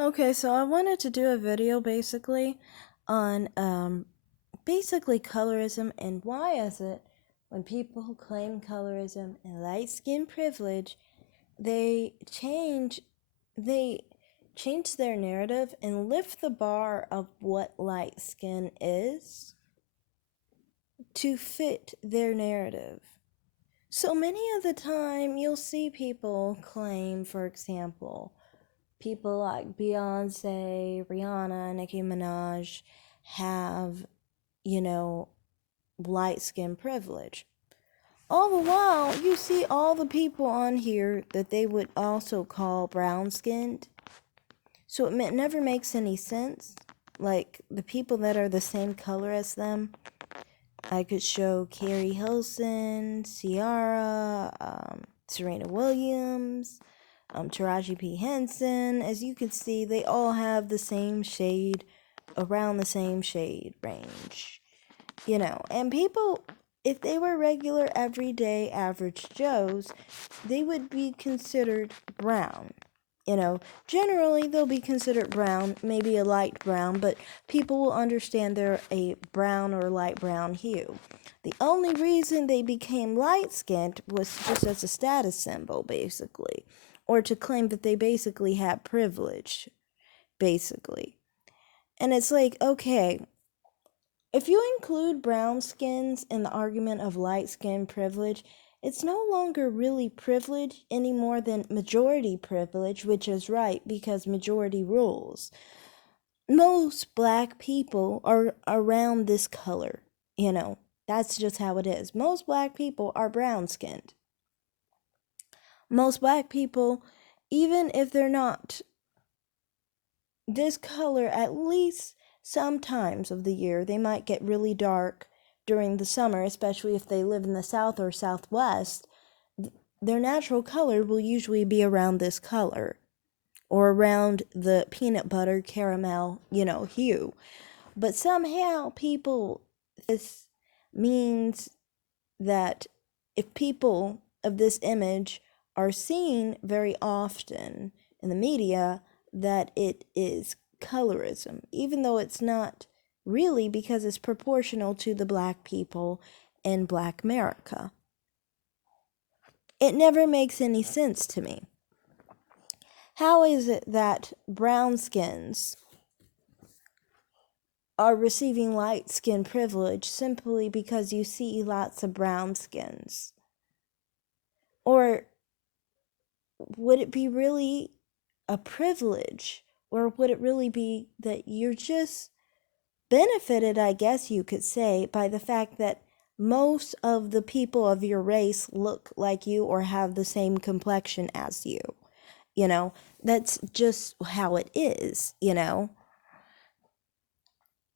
Okay, so I wanted to do a video basically on basically colorism and why is it when people who claim colorism and light skin privilege, they they change their narrative and lift the bar of what light skin is to fit their narrative. So many of the time you'll see people claim, for example, people like Beyonce, Rihanna, Nicki Minaj have, you know, light skin privilege. All the while, you see all the people on here that they would also call brown skinned. So it never makes any sense. Like the people that are the same color as them, I could show Carrie Hilson, Ciara, Serena Williams, Taraji P. Henson. As you can see, they all have the same shade, around the same shade range. And people, if they were regular, everyday, average Joes, they would be considered brown. Generally they'll be considered brown, maybe a light brown, but people will understand they're a brown or light brown hue. The only reason they became light-skinned was just as a status symbol, basically, or to claim that they basically had privilege, basically. And it's like, okay, if you include brown skins in the argument of light skin privilege, it's no longer really privilege any more than majority privilege, which is right because majority rules. Most black people are around this color, that's just how it is. Most black people are brown skinned. Most black people, even if they're not this color, at least sometimes of the year, they might get really dark during the summer, especially if they live in the south or southwest. Their natural color will usually be around this color or around the peanut butter caramel, hue. But somehow this means that if people of this image are seen very often in the media, that it is colorism, even though it's not really, because it's proportional to the black people in Black America. It never makes any sense to me. How is it that brown skins are receiving light skin privilege simply because you see lots of brown skins? Or would it be really a privilege? Or would it really be that you're just benefited, I guess you could say, by the fact that most of the people of your race look like you or have the same complexion as you? That's just how it is.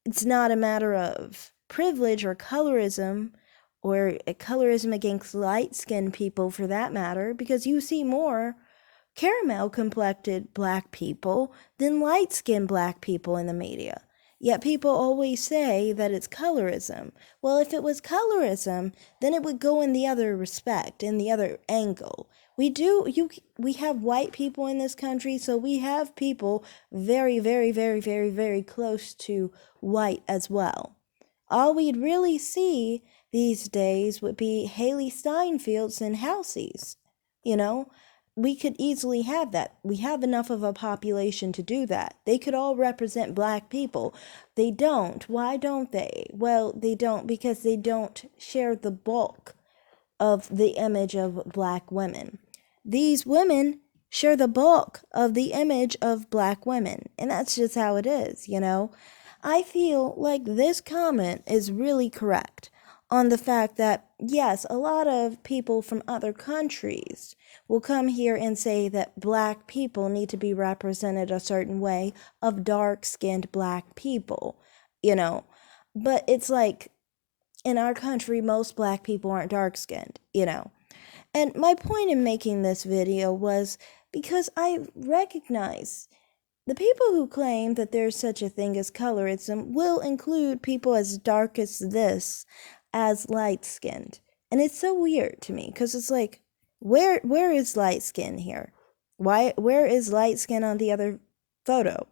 It's not a matter of privilege or colorism, or a colorism against light-skinned people for that matter, because you see more caramel complected black people than light skinned black people in the media. Yet people always say that it's colorism. Well, if it was colorism, then it would go in the other respect, in the other angle. We have white people in this country, so we have people very, very, very, very, very close to white as well. All we'd really see these days would be Haley Steinfelds and Halseys. You know, we could easily have that. We have enough of a population to do that. They could all represent black people. They don't. Why don't they? Well, they don't because they don't share the bulk of the image of black women. These women share the bulk of the image of black women, and that's just how it is. I feel like this comment is really correct on the fact that, yes, a lot of people from other countries will come here and say that black people need to be represented a certain way of dark-skinned black people, you know. But it's like, in our country, most black people aren't dark-skinned. And my point in making this video was because I recognize the people who claim that there's such a thing as colorism will include people as dark as this as light-skinned. And it's so weird to me because it's like, where is light skin here? Where is light skin on the other photo.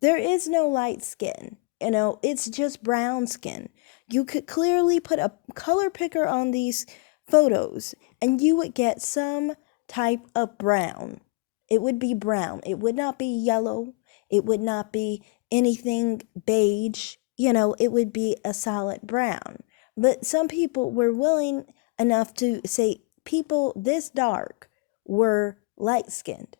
There is no light skin. It's just brown skin. You could clearly put a color picker on these photos and you would get some type of brown. It would be brown. It would not be yellow. It would not be anything beige. It would be a solid brown. But some people were willing enough to say people this dark were light skinned.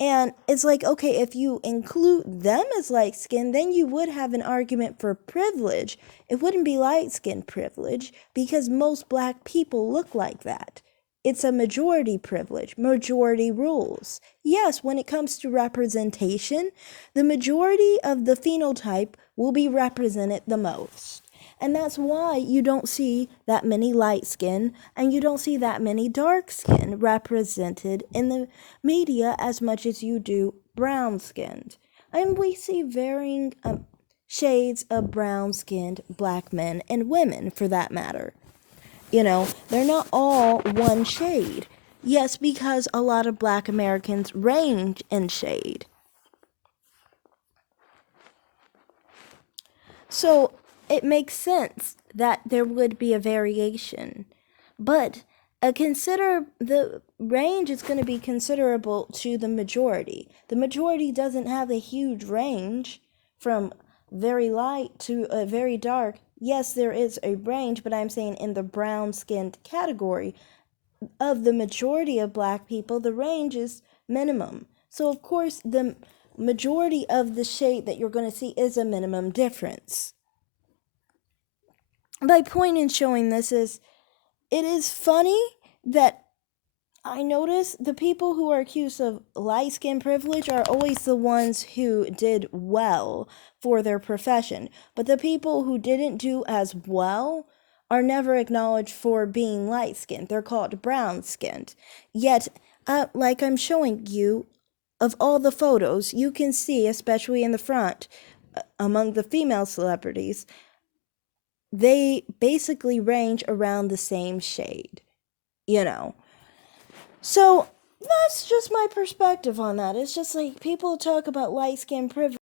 And it's like, okay, if you include them as light skin, then you would have an argument for privilege. It wouldn't be light skin privilege because most black people look like that. It's a majority privilege, majority rules. Yes, when it comes to representation, the majority of the phenotype will be represented the most. And that's why you don't see that many light skin and you don't see that many dark skin represented in the media as much as you do brown skinned. And we see varying shades of brown skinned black men and women for that matter. They're not all one shade. Yes, because a lot of black Americans range in shade. So it makes sense that there would be a variation. But the range is going to be considerable to the majority. The majority doesn't have a huge range from very light to a very dark. Yes, there is a range, but I'm saying in the brown-skinned category of the majority of black people, the range is minimum. So, of course, the majority of the shade that you're going to see is a minimum difference. My point in showing this is it is funny that I notice the people who are accused of light skin privilege are always the ones who did well for their profession. But the people who didn't do as well are never acknowledged for being light skinned. They're called brown skinned. Yet, like I'm showing you, of all the photos, you can see, especially in the front, among the female celebrities, they basically range around the same shade. So that's just my perspective on that. It's just like people talk about light skin privilege.